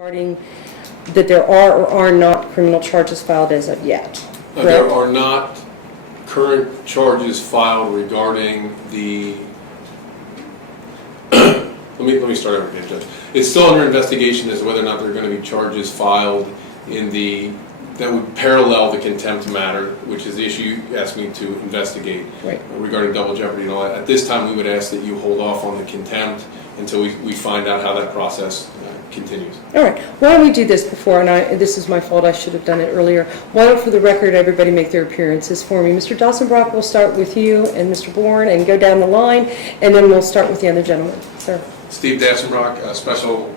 Regarding that there are or are not criminal charges filed as of yet. There are not current charges filed regarding the, let me start over again, Judge. It's still under investigation as to whether or not there are going to be charges filed in the, that would parallel the contempt matter, which is the issue you asked me to investigate regarding double jeopardy and all that. At this time, we would ask that you hold off on the contempt until we find out how that process continues. All right. Why don't we do this before, and this is my fault, I should have done it earlier. Why don't, for the record, everybody make their appearances for me. Mr. Dawson-Brock, we'll start with you, and Mr. Bourne, and go down the line, and then we'll start with the other gentleman. Sir. Steve Dawson-Brock, Special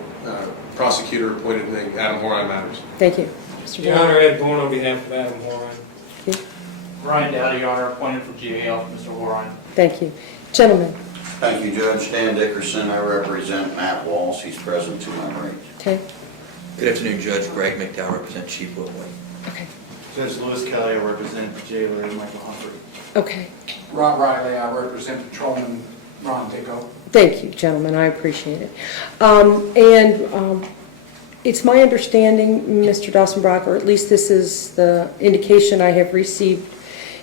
Prosecutor appointed in the Adam Horine matters. Thank you. Mr. Your Honor, Ed Bourne on behalf of Adam Horine. Okay. Ryan Dowdy, Your Honor, appointed from GAL for Mr. Horine. Thank you. Gentlemen. Thank you, Judge. Dan Dickerson. I represent Matt Walls. He's present to my right. Okay. Good afternoon, Judge. Greg McDowell, represent Chief Will White. Okay. Judge Lewis Kelly, I represent Jailer Michael Humphrey. Okay. Rob Riley, I represent Patrolman Ron Dicko. Thank you, gentlemen. I appreciate it. It's my understanding, Mr. Dawson-Brock, or at least this is the indication I have received,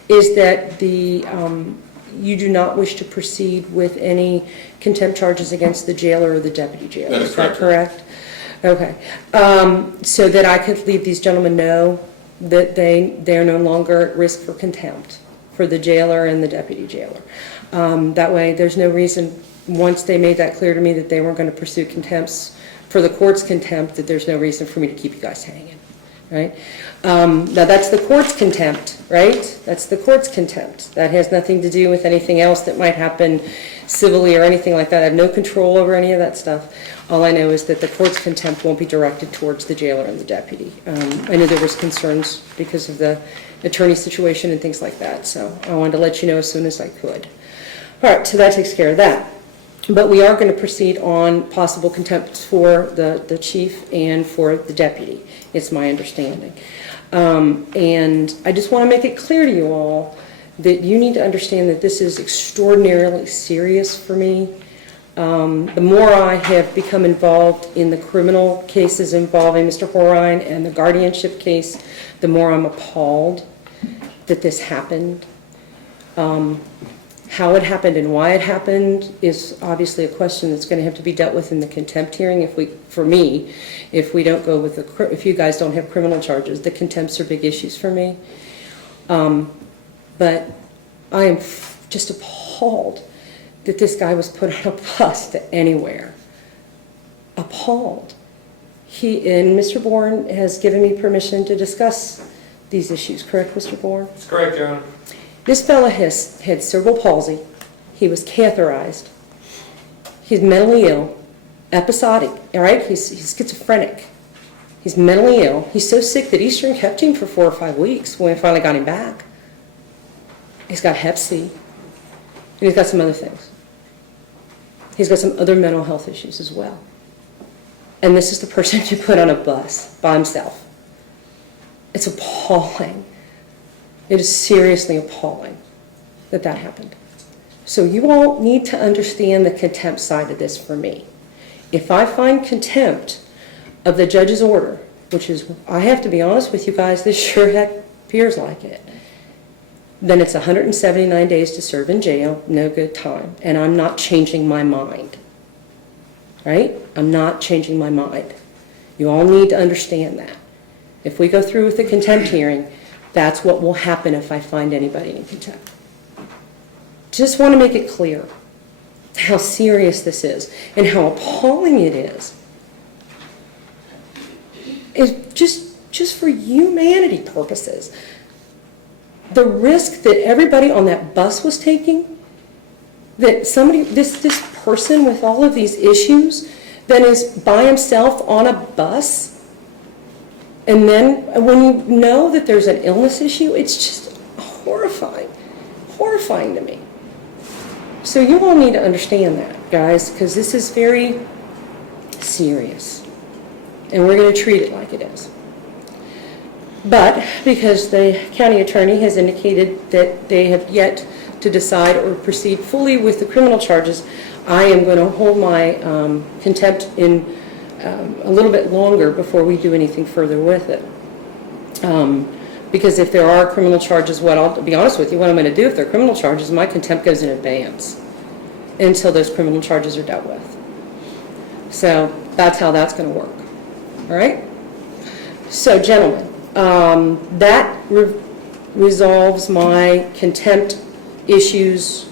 is that you do not wish to proceed with any contempt charges against the jailer or the deputy jailer. That is correct. Is that correct? Okay. So that I could leave these gentlemen know that they are no longer at risk for contempt for the jailer and the deputy jailer. That way, there's no reason, once they made that clear to me that they weren't going to pursue contempts for the court's contempt, that there's no reason for me to keep you guys hanging, right? Now that's the court's contempt, right? That's the court's contempt. That has nothing to do with anything else that might happen civilly or anything like that. I have no control over any of that stuff. All I know is that the court's contempt won't be directed towards the jailer and the deputy. I know there was concerns because of the attorney situation and things like that, so I wanted to let you know as soon as I could. All right, so that takes care of that. But we are going to proceed on possible contempt for the chief and for the deputy, it's my understanding. And I just want to make it clear to you all that you need to understand that this is extraordinarily serious for me. The more I have become involved in the criminal cases involving Mr. Horine and the guardianship case, the more I'm appalled that this happened. How it happened and why it happened is obviously a question that's going to have to be dealt with in the contempt hearing. If we don't go with if you guys don't have criminal charges, the contempts are big issues for me. But I am just appalled that this guy was put on a bus to anywhere. Appalled. And Mr. Bourne has given me permission to discuss these issues, correct, Mr. Bourne? That's correct, Your Honor. This fella has had cerebral palsy. He was catheterized. He's mentally ill, episodic, all right? He's schizophrenic. He's mentally ill. He's so sick that Eastern kept him for 4 or 5 weeks when we finally got him back. He's got Hep C, and he's got some other things. He's got some other mental health issues as well. And this is the person you put on a bus by himself. It's appalling. It is seriously appalling that that happened. So you all need to understand the contempt side of this for me. If I find contempt of the judge's order, which is, I have to be honest with you guys, this sure heck appears like it, then it's 179 days to serve in jail, no good time, and I'm not changing my mind. Right? I'm not changing my mind. You all need to understand that. If we go through with the contempt hearing, that's what will happen if I find anybody in contempt. Just want to make it clear how serious this is and how appalling it is. It's just for humanity purposes. The risk that everybody on that bus was taking, that somebody, this person with all of these issues, then is by himself on a bus. And then when you know that there's an illness issue, it's just horrifying to me. So you all need to understand that, guys, because this is very serious. And we're going to treat it like it is. But because the county attorney has indicated that they have yet to decide or proceed fully with the criminal charges, I am going to hold my contempt in a little bit longer before we do anything further with it. Because if there are criminal charges, I'll be honest with you, what I'm going to do if there are criminal charges, my contempt goes in advance until those criminal charges are dealt with. So that's how that's going to work. All right? So, gentlemen, that resolves my contempt issues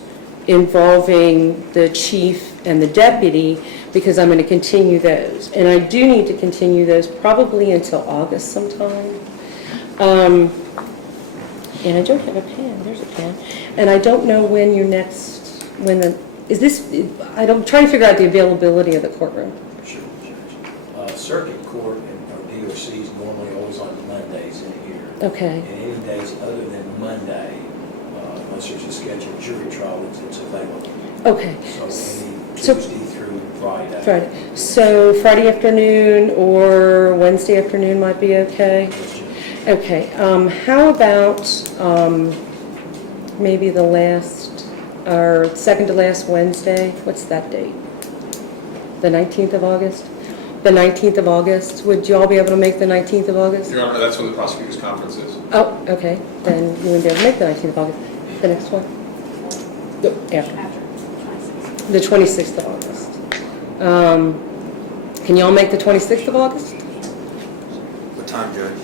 involving the chief and the deputy, because I'm going to continue those. And I do need to continue those probably until August sometime. And I don't have a pen. There's a pen. And I don't know when your next, I'm trying to figure out the availability of the courtroom. Sure, Judge. Circuit court or DOC is normally always on Mondays in a year. Okay. And any days other than Monday, unless there's a scheduled jury trial, it's available. Okay. So any So- Tuesday through Friday. Friday. So Friday afternoon or Wednesday afternoon might be okay? Yes, Judge. Okay. How about maybe the last, or second to last Wednesday? What's that date? The 19th of August? The 19th of August. Would you all be able to make the 19th of August? Your Honor, that's when the prosecutor's conference is. Oh, okay. Then you wouldn't be able to make the 19th of August. The next one? No, after. The 26th of August. Can y'all make the 26th of August? What time, Judge?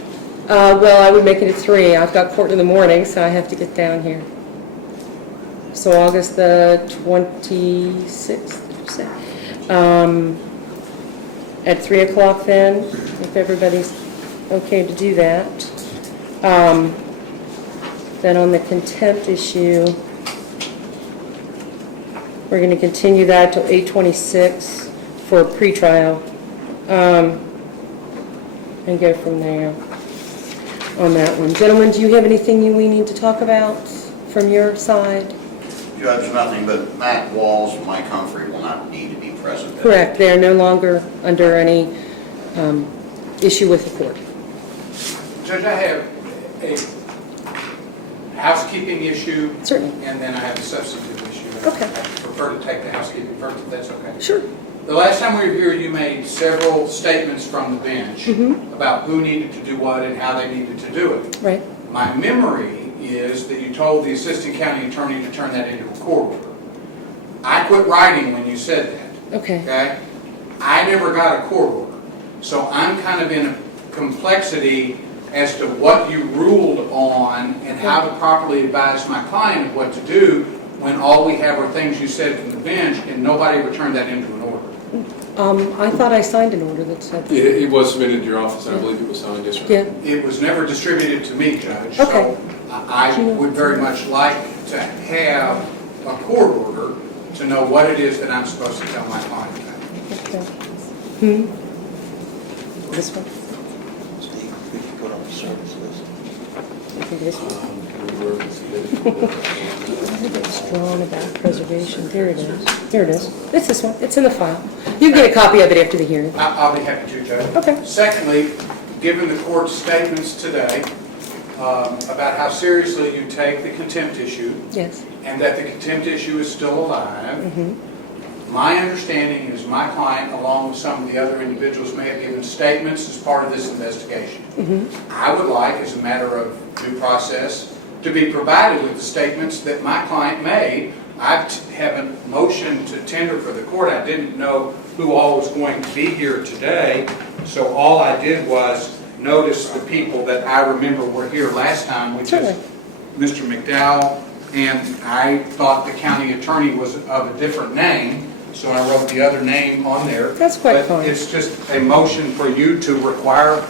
Well, I would make it at 3. I've got court in the morning, so I have to get down here. So August the 26th, did you say? At 3 o'clock then, if everybody's okay to do that. Then on the contempt issue, we're going to continue that till 8/26 for pretrial, and go from there on that one. Gentlemen, do you have anything we need to talk about from your side? Judge, nothing, but Matt Walls, Mike Humphrey will not need to be present. Correct. They are no longer under any issue with the court. Judge, I have a housekeeping issue, Certainly. and then I have a substantive issue. Okay. I prefer to take the housekeeping first, if that's okay. Sure. The last time we were here, you made several statements from the bench about who needed to do what and how they needed to do it. Right. My memory is that you told the assistant county attorney to turn that into a court order. I quit writing when you said that. Okay. Okay? I never got a court order. So I'm kind of in a complexity as to what you ruled on and how to properly advise my client of what to do when all we have are things you said from the bench and nobody returned that into an order. I thought I signed an order that said that. It was submitted to your office, and I believe it was signed yesterday. Yeah. It was never distributed to me, Judge. Okay. So I would very much like to have a court order to know what it is that I'm supposed to tell my client. Okay. This one? Steve, we can put on the service list. I think this one. It's drawn about preservation. There it is. There it is. It's this one. It's in the file. You can get a copy of it after the hearing. I'll be happy to, Judge. Okay. Secondly, given the court's statements today about how seriously you take the contempt issue Yes. and that the contempt issue is still alive, my understanding is my client, along with some of the other individuals, may have given statements as part of this investigation. I would like, as a matter of due process, to be provided with the statements that my client made. I have a motion to tender for the court. I didn't know who all was going to be here today, so all I did was notice the people that I remember were here last time, which is Mr. McDowell, and I thought the county attorney was of a different name, so I wrote the other name on there. That's quite But fine. it's just a motion for you to require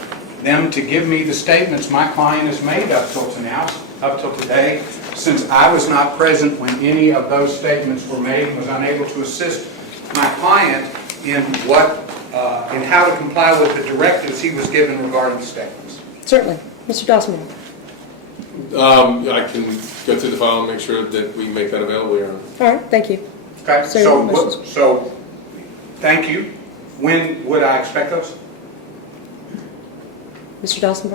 them to give me the statements my client has made up till today, since I was not present when any of those statements were made and was unable to assist my client in in how to comply with the directives he was given regarding the statements. Certainly. Mr. Dawson. I can go through the file and make sure that we make that available, Your Honor. All right. Thank you. Okay, So so, your motions. so, thank you. When would I expect those? Mr. Dawson.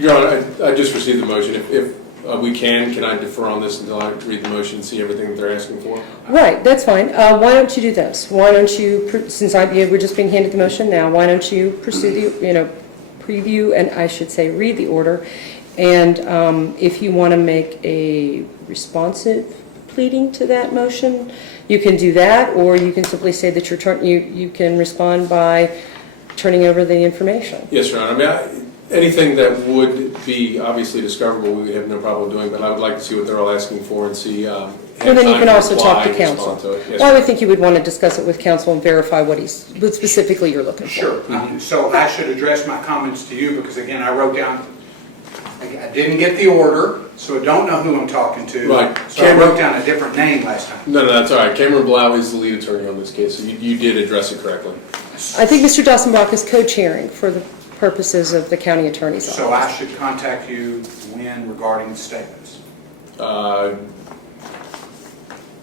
Your Honor, I just received the motion. If We can I defer on this until I read the motion and see everything that they're asking for? Right, that's fine. Why don't you do this? Why don't you, since we're just being handed the motion now, why don't you pursue the, preview, and I should say read the order, and if you want to make a responsive pleading to that motion, you can do that, or you can simply say that you can respond by turning over the information. Yes, Your Honor. I mean, anything that would be obviously discoverable, we would have no problem doing, but I would like to see what they're all asking for and see. And then you can also talk to counsel. Yes, Well, I would think you would want to discuss it with counsel and verify what specifically you're looking for. Sure. So I should address my comments to you, because again, I wrote down, I didn't get the order, so I don't know who I'm talking to. Right. So I wrote down a different name last time. No, that's all right. Cameron Blau is the lead attorney on this case, so you did address it correctly. I think Mr. Dawson-Brock is co-chairing for the purposes of the county attorney's office. So I should contact you when regarding the statements?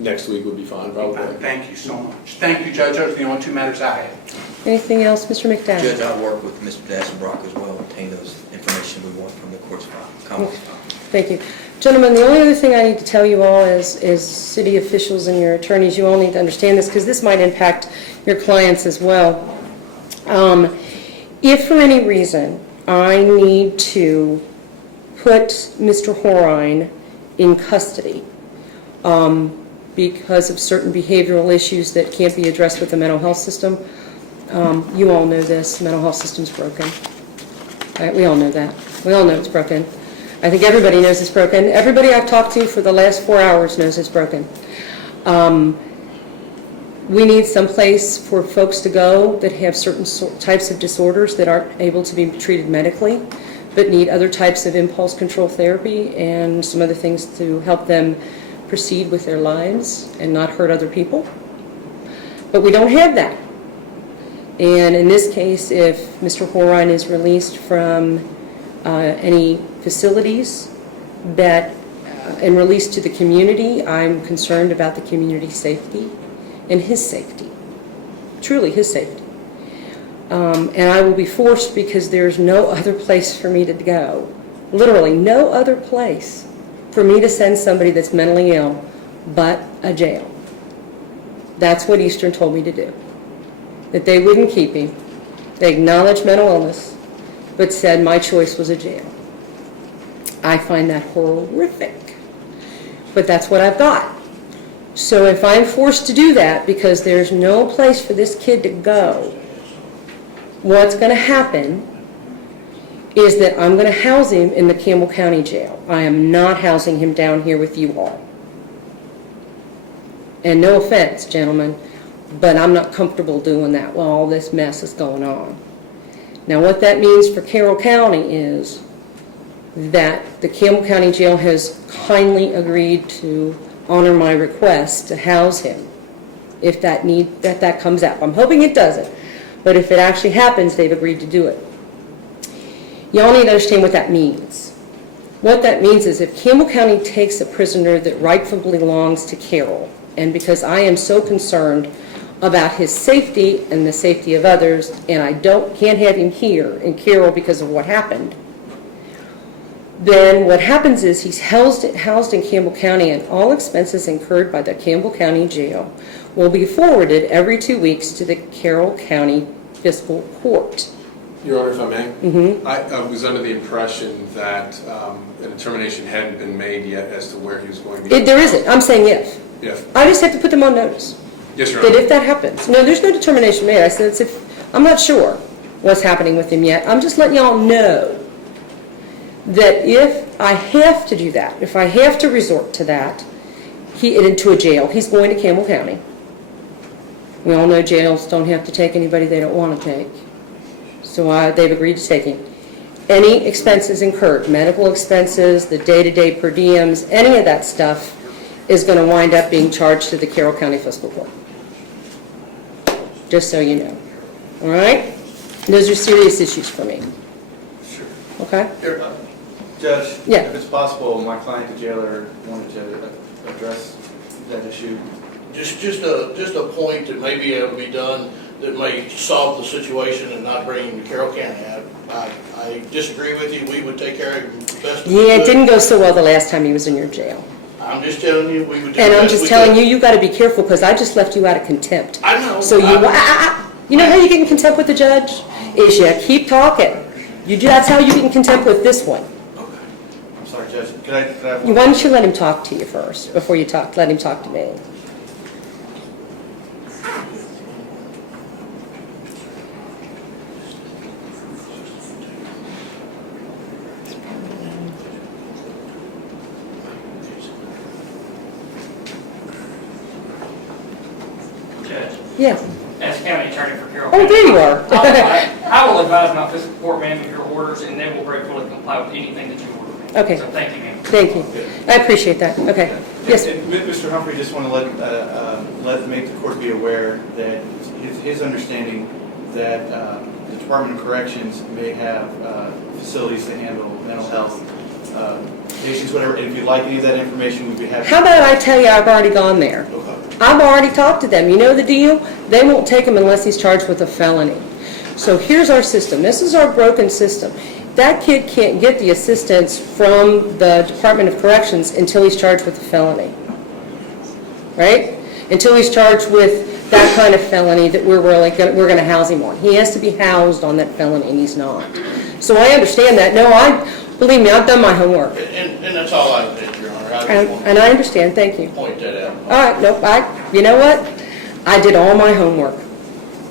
Next week would be fine, probably. Thank you so much. Thank you, Judge. Those are the only two matters I had. Anything else, Mr. McDowell? Judge, I'll work with Mr. Dassenbrock as well, obtain those information we want from the court's file, comments file. Thank you. Gentlemen, the only other thing I need to tell you all is city officials and your attorneys, you all need to understand this, because this might impact your clients as well. If for any reason I need to put Mr. Horine in custody because of certain behavioral issues that can't be addressed with the mental health system, you all know this, mental health system's broken. Right? We all know that. We all know it's broken. I think everybody knows it's broken. Everybody I've talked to for the last 4 hours knows it's broken. We need some place for folks to go that have certain types of disorders that aren't able to be treated medically, but need other types of impulse control therapy and some other things to help them proceed with their lives and not hurt other people. But we don't have that. And in this case, if Mr. Horine is released from any facilities and released to the community, I'm concerned about the community's safety and his safety, truly his safety. And I will be forced, because there's no other place for me to go, literally no other place for me to send somebody that's mentally ill but a jail. That's what Eastern told me to do, that they wouldn't keep him. They acknowledged mental illness, but said my choice was a jail. I find that horrific, but that's what I've got. So if I'm forced to do that because there's no place for this kid to go, what's going to happen is that I'm going to house him in the Campbell County Jail. I am not housing him down here with you all. And no offense, gentlemen, but I'm not comfortable doing that while all this mess is going on. Now, what that means for Carroll County is that the Campbell County Jail has kindly agreed to honor my request to house him if that comes up. I'm hoping it doesn't, but if it actually happens, they've agreed to do it. Y'all need to understand what that means. What that means is if Campbell County takes a prisoner that rightfully belongs to Carroll, and because I am so concerned about his safety and the safety of others, and I can't have him here in Carroll because of what happened, then what happens is he's housed in Campbell County, and all expenses incurred by the Campbell County Jail will be forwarded every 2 weeks to the Carroll County Fiscal Court. Your Honor, if I may? Mm-hmm. I was under the impression that a determination hadn't been made yet as to where he was going to be. There isn't. I'm saying if. Yeah. I just have to put them on notice. Yes, Your That Honor. if that happens. No, there's no determination made. I said I'm not sure what's happening with him yet. I'm just letting y'all know that if I have to do that, if I have to resort to that, into a jail, he's going to Campbell County. We all know jails don't have to take anybody they don't want to take. So they've agreed to take him. Any expenses incurred, medical expenses, the day-to-day per diems, any of that stuff is going to wind up being charged to the Carroll County Fiscal Court. Just so you know. All right? Those are serious issues for me. Sure. Okay? Judge, Yeah. if it's possible, my client, the jailer, wanted to address that issue. Just a point that maybe it'll be done that may solve the situation and not bring him to Carroll County. I disagree with you. We would take care of him the best we could. Yeah, it didn't go so well the last time he was in your jail. I'm just telling you, we would do the best And we I'm could. just telling you, you gotta be careful, because I just left you out of contempt. I know. So you know how you get in contempt with the judge? Is you keep talking. That's how you get in contempt with this one. Okay. I'm sorry, Judge. Could I have Why don't you let him talk to you first, before you let him talk to me? Judge, Yes. as county attorney for Carroll Oh, County. there you are. I will advise my fiscal court man of your orders, and they will gratefully comply with anything that you order me. Okay. So thank you, ma'am. Thank you. I appreciate that. Okay. Yes. And Mr. Humphrey, just want to make the court be aware that his understanding that the Department of Corrections may have facilities to handle mental health patients, whatever. And if you'd like any of that information, we'd be happy. How about I tell you I've already gone there? Okay. I've already talked to them. You know the deal? They won't take him unless he's charged with a felony. So here's our system. This is our broken system. That kid can't get the assistance from the Department of Corrections until he's charged with a felony. Right? Until he's charged with that kind of felony that we're going to house him on. He has to be housed on that felony, and he's not. So I understand that. No, believe me, I've done my homework. And that's all I did, Your Honor. I just want And I understand. Thank you. to point that out. All right, nope, you know what? I did all my homework.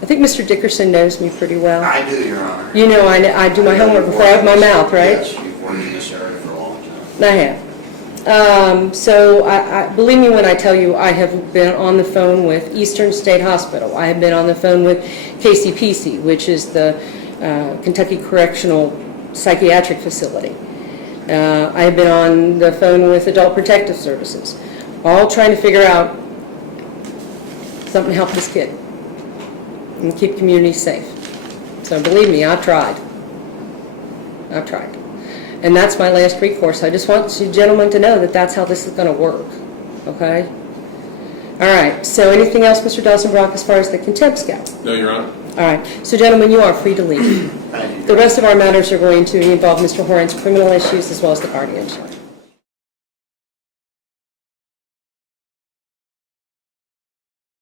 I think Mr. Dickerson knows me pretty well. I do, Your Honor. You know I do my homework before I have my mouth, right? Yes, you've worked in this area for a long time. I have. So believe me when I tell you, I have been on the phone with Eastern State Hospital. I have been on the phone with KCPC, which is the Kentucky Correctional Psychiatric Facility. I have been on the phone with Adult Protective Services, all trying to figure out something to help this kid and keep communities safe. So believe me, I've tried. I've tried. And that's my last recourse. I just want you gentlemen to know that that's how this is going to work. Okay? All right. So anything else, Mr. Dawson-Brock, as far as the contempts go? No, Your Honor. All right. So gentlemen, you are free to leave. Thank you. The rest of our matters are going to involve Mr. Horine's criminal issues as well as the guardianship.